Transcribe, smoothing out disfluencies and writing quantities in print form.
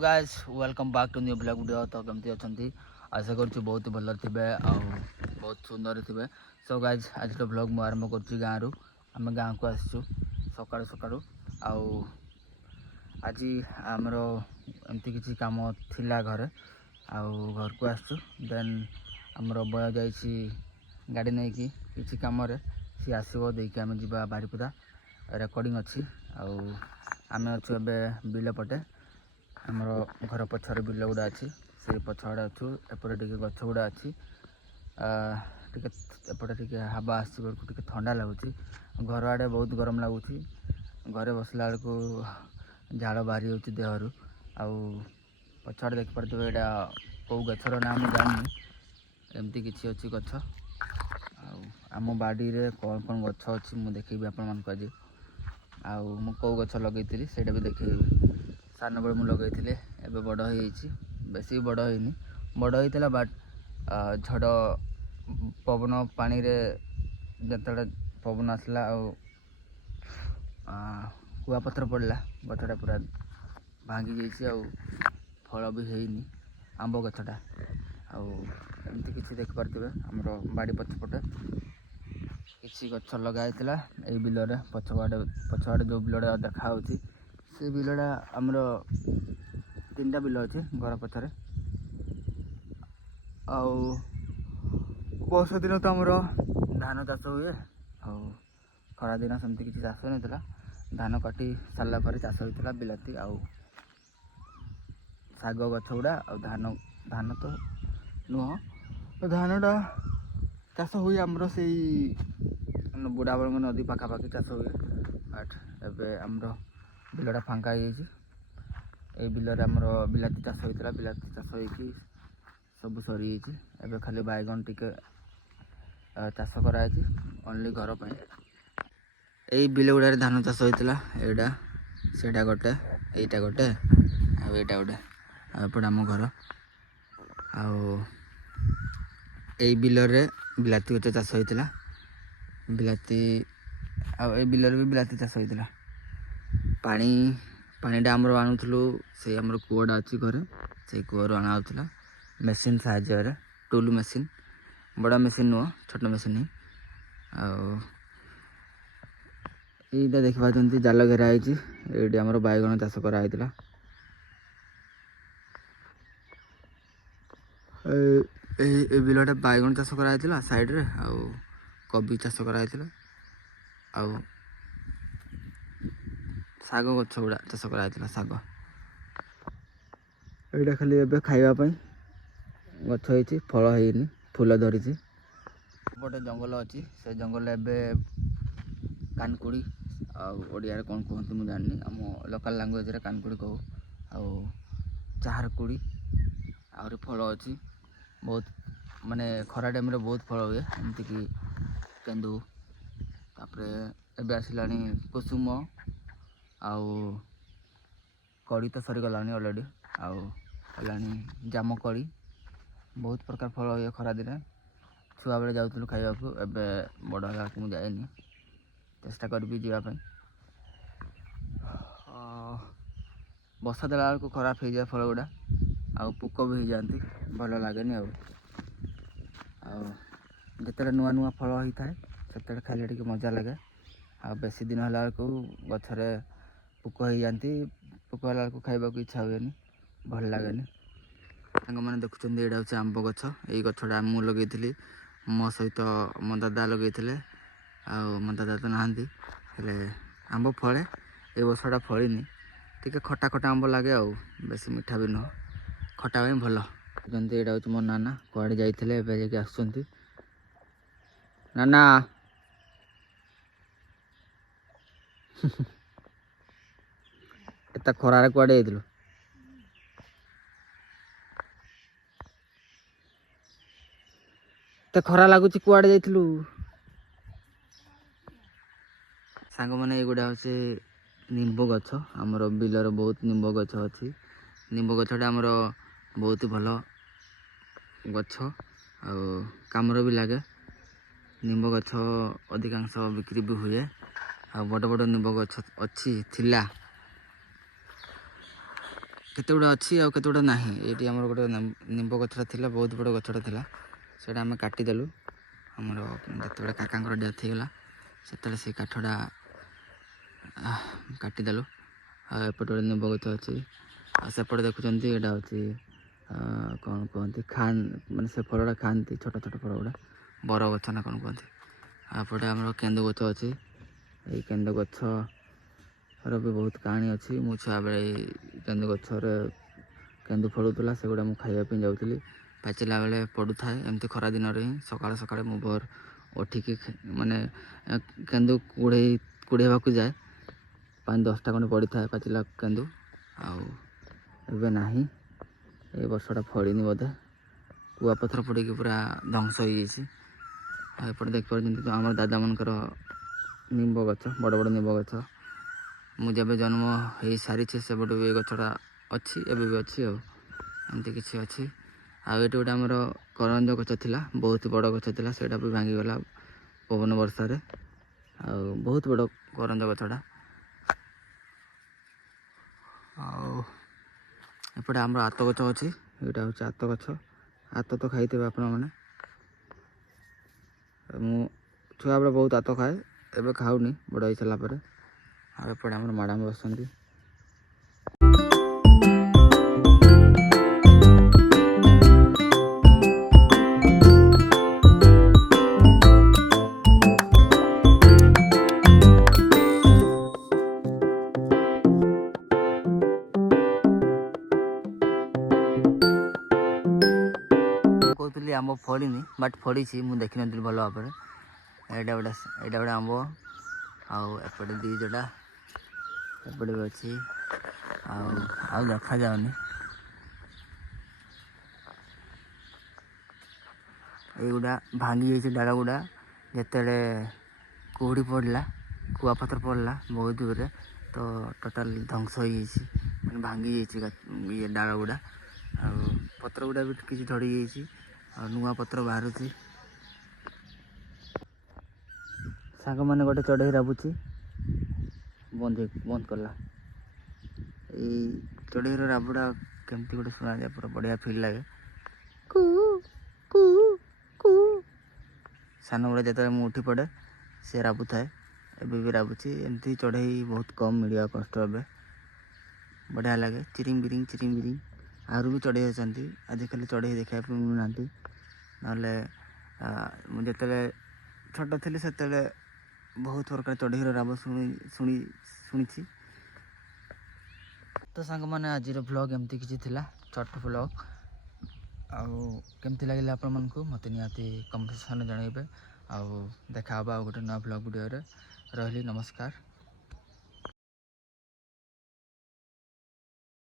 Guys welcome back to new blog video. तो केमती अच्छी आशा करुँच बहुत भल थे बहुत सुंदर थे। सो गाइस आज ब्लॉग मुझे आरंभ कर गाँव आम गाँव को आसचु सका सका आज आमर एमती किसी कम थिला घरे आउ घर को आसचु देन आमर बय जाइए गाड़ी नहीं कि किसी कम सी आसो देकी आम जा बारीपदा रेकर्डिंग अच्छी आम अच्छे ए बिल पटे आमर घर पछार बिल गुड़ा अच्छी से पछाड़े अच्छु एपटे टे गछ गुड़ा अच्छी एपटे टे हवा आसके ठंडा लगुच घर आड़े बहुत गरम लगुच घरे बसला बेलू झाड़ बाहरी हो देहरु आउ पछाड़े देख पारे यहाँ कौ गचर ना मुझे जानी एमती किसी अच्छी गछ आम बाड़ी रे कौन कौन गछ अच्छी मुझे देखेबी आपण आज आउ कौ गछ लगे से भी देखेबी सान बेल मुझे लगे एवं बड़ हो बेसी बड़ होनी बड़ होता बाट झड़ पवन पानी रे जिते पवन आसला कुआपथर पड़ा गछटा पूरा भांगी जाइए फल भी हैनी आंब गछटा आमती किसी देखिपे आमर बाड़ी पछपटे किसी गछ लगाई यही बिलरे पछआड़े जो बिलटा देखा से बिलटा आमर 3टा बिल अच्छे घर पछारे वर्षा दिन तो आमर धान चाष हुए खरा दिन सेमती किसी चाष नहीं धान काटी सारा पर चाष होता बिलाती शाग गछ गुड़ा धान धान तो नुह धानटा चाष हुए आमर से बुढ़ा बड़ नदी पाखापाखि चाष हुए बट एवं आमर बिलटा फांका हो बिलरे आमर बिलाती चाष होता बिलाती चाष हो सब सरी एवं खाली बैगन टिके चाष कराई ओनली घर पर यही बिल गुड़ा धान चाष होता एटा से गोटे यहीटा गोटे आईटा गोटे आपटे आम घर आई बिलरे बिलाती गच चाष होता बिलाती बिलरे भी बिलाती चाष होता पानी पानीटा आमर आणुलु से आमर कूटा अच्छी घरे से कूर आना मेसीन साहाय्य टूल मेसीन बड़ा मेसीन नुह छोट मेसीन ही यहीटा देखिए जाल घेराई ये आमर बैगन चाष कराई बिलटा बैगन चाष कराई साइड्रे कबी चाष कराई शाग गछ गुड़ा चाष कराई शाग यहाँ खाली एवं खावाई गछ हो फल है फूल धरी गोटे जंगल अच्छी से जंगल एवं कानकुड़ी ओडिया कौन कहते मुझे जानी आम लोकल लांगुएज कानकुड़ी कहू चाहारकुड़ी आहरी फल अच्छी बहुत माने खरा टाइम बहुत फल हुए एमती कि केन्दू तापर एवं आसला कुसुम कड़ी तो सरीगलानी अलरेडी आनी जामकड़ी बहुत प्रकार फल हुए खरा दिन छुआ बेले जाऊँ खावा एवं बड़ है मुझे जाएनी चेष्टा करी जावाई बसा देला बेलू खराब हो जाए फल गुड़ा पोक भी हो जाती भल लगे जिते नुआ नुआ फल होता है से खाइले टे मजा लगे बेसी दिन है गचरे पोक हो जाती पोक है खावा को इच्छा हुए भल लगे मैंने देखुं ये हूँ आंब गछ ये गछटा मुझे लगे मो सहित मो दादा लगे मो दादा तो नहांती आंब फले ये वर्षटा फलनी टी खटा खटा आंब लगे बेसी मीठा भी नुह खटा भी भल यहाँ हूँ मो नाना कड़े जाते आस नाना एत खरारे कड़े जाइलु तो खरा लगुच कुआड़े जाइलु सांग मैंने ये हूँ निम्ब गछ आमर बिलर बहुत निम्ब गछ अच्छी निम्ब गछटा आमर बहुत भल गछ काम भी लगे निम्ब गछ अधिकांश बिक्री भी हुए बड़ बड़ निम्ब गछ अच्छी थिला କେତେ ଗୁଡ଼ା ଅଛି ଆଉ କେତେ ଗୁଡ଼ା ନାହିଁ। ଏଇଠି ଆମର ଗୋଟେ ନିମ୍ବ ଗଛଟା ଥିଲା, ବହୁତ ବଡ଼ ଗଛଟା ଥିଲା, ସେଇଟା ଆମେ କାଟିଦେଲୁ। ଆମର ଯେତେବେଳେ କାକାଙ୍କର ଡେଥ୍ ହେଇଗଲା ସେତେବେଳେ ସେ କାଠଟା କାଟିଦେଲୁ। ଆଉ ଏପଟେ ଗୋଟେ ନିମ୍ବ ଗଛ ଅଛି, ଆଉ ସେପଟେ ଦେଖୁଛନ୍ତି ଏଇଟା ହେଉଛି କ'ଣ କୁହନ୍ତି ମାନେ ସେ ଫଳଟା ଖାଆନ୍ତି, ଛୋଟ ଛୋଟ ଫଳ ଗୁଡ଼ା, ବର ଗଛ ନା କ'ଣ କୁହନ୍ତି। ଆଉ ଏପଟେ ଆମର କେନ୍ଦୁ ଗଛ ଅଛି। ଏଇ କେନ୍ଦୁ ଗଛର ବି ବହୁତ କାହାଣୀ ଅଛି। ମୁଁ ଛୁଆବେଳେ ଏଇ କେନ୍ଦୁ ଗଛରେ କେନ୍ଦୁ ଫଳୁଥିଲା, ସେଗୁଡ଼ା ମୁଁ ଖାଇବା ପାଇଁ ଯାଉଥିଲି। ପାଚିଲା ବେଳେ ପଡ଼ୁଥାଏ ଏମିତି ଖରା ଦିନରେ ହିଁ। ସକାଳେ ସକାଳେ ମୁଁ ଭୋର ଉଠିକି ମାନେ କେନ୍ଦୁ କୁଢ଼େଇବାକୁ ଯାଏ। 5-10ଟା ଖଣ୍ଡେ ପଡ଼ିଥାଏ ପାଚିଲା କେନ୍ଦୁ। ଆଉ ଏବେ ନାହିଁ, ଏ ବର୍ଷଟା ଫଳିନି ବୋଧେ, କୁଆପଥର ପଡ଼ିକି ପୁରା ଧ୍ୱଂସ ହେଇଯାଇଛି। ଆଉ ଏପଟେ ଦେଖିପାରୁଛନ୍ତି ତ ଆମର ଦାଦାମାନଙ୍କର ନିମ୍ବ ଗଛ, ବଡ଼ ବଡ଼ ନିମ୍ବ ଗଛ। ମୁଁ ଯେବେ ଜନ୍ମ ହେଇସାରିଛି ସେବେଠୁ ବି ଏ ଗଛଟା ଅଛି, ଏବେ ବି ଅଛି। ଆଉ ଏମିତି କିଛି ଅଛି। ଆଉ ଏଠି ଗୋଟେ ଆମର କରଞ୍ଜ ଗଛ ଥିଲା, ବହୁତ ବଡ଼ ଗଛ ଥିଲା, ସେଇଟା ବି ଭାଙ୍ଗିଗଲା ପବନ ବର୍ଷାରେ। ଆଉ ବହୁତ ବଡ଼ କରଞ୍ଜ ଗଛଟା। ଆଉ ଏପଟେ ଆମର ଆତ ଗଛ ଅଛି, ଏଇଟା ହେଉଛି ଆତ ଗଛ। ଆତ ତ ଖାଇଥିବେ ଆପଣମାନେ। ମୁଁ ଛୁଆବେଳେ ବହୁତ ଆତ ଖାଏ, ଏବେ ଖାଉନି ବଡ଼ ହେଇସାରିଲା ପରେ। ଆଉ ଏପଟେ ଆମର ମ୍ୟାଡ଼ାମ୍ ବସନ୍ତି। କହୁଥିଲି ଆମ୍ବ ଫଳିନି, ବଟ୍ ଫଳିଛି, ମୁଁ ଦେଖିନଥିଲି ଭଲ ଭାବରେ। ଏଇଟା ଗୋଟେ ଆମ୍ବ। ଆଉ ଏପଟେ ଦୁଇଟା ଏପଟେ ବି ଅଛି। ଆଉ ଦେଖାଯାଉନି। ଏଇଗୁଡ଼ା ଭାଙ୍ଗି ଯାଇଛି ଡାଳ ଗୁଡ଼ା, ଯେତେବେଳେ କୁହୁଡ଼ି ପଡ଼ିଲା, କୁଆପଥର ପଡ଼ିଲା ବହୁତ ଦୂରରେ, ତ ଟୋଟାଲ୍ ଧ୍ୱଂସ ହେଇଯାଇଛି, ମାନେ ଭାଙ୍ଗି ଯାଇଛି ଇଏ ଡାଳ ଗୁଡ଼ା। ଆଉ ପତ୍ର ଗୁଡ଼ା ବି କିଛି ଝଡ଼ି ଯାଇଛି, ଆଉ ନୂଆ ପତ୍ର ବାହାରୁଛି। ସାଙ୍ଗମାନେ ଗୋଟେ ଚଢ଼େଇ ରାବୁଛି, ବନ୍ଦ କଲା। ଏଇ ଚଢ଼େଇର ରାବୁଟା କେମିତି ଗୋଟେ ଶୁଣାଯାଏ, ପୁରା ବଢ଼ିଆ ଫିଲ୍ ଲାଗେ। କୁ କୁ କୁ। ସାନବେଳେ ଯେତେବେଳେ ମୁଁ ଉଠି ପଡ଼େ ସେ ରାବୁଥାଏ, ଏବେ ବି ରାବୁଛି। ଏମିତି ଚଢ଼େଇ ବହୁତ କମ୍ ମିଳିବା କଷ୍ଟ ଏବେ, ବଢ଼ିଆ ଲାଗେ। ଚିରିଙ୍ଗ ବିରିଙ୍ଗ। ଆହୁରି ବି ଚଢ଼େଇ ଅଛନ୍ତି, ଆଜିକାଲି ଚଢ଼େଇ ଦେଖିବା ପାଇଁ ମିଳୁନାହାନ୍ତି। ନହେଲେ ମୁଁ ଯେତେବେଳେ ଛୋଟ ଥିଲି ସେତେବେଳେ ବହୁତ ପ୍ରକାର ଚଢ଼େଇର ରାବ ଶୁଣିଛି। ତ ସାଙ୍ଗମାନେ ଆଜିର ଭ୍ଲଗ୍ ଏମିତି କିଛି ଥିଲା, ଛୋଟ ଭ୍ଲଗ୍। ଆଉ କେମିତି ଲାଗିଲା ଆପଣମାନଙ୍କୁ ମୋତେ ନିହାତି କମେଣ୍ଟ ସେକ୍ସନ୍ରେ ଜଣାଇବେ। ଆଉ ଦେଖା ହେବା ଆଉ ଗୋଟେ ନୂଆ ଭ୍ଲଗ୍ ଭିଡ଼ିଓରେ। ରହିଲି, ନମସ୍କାର।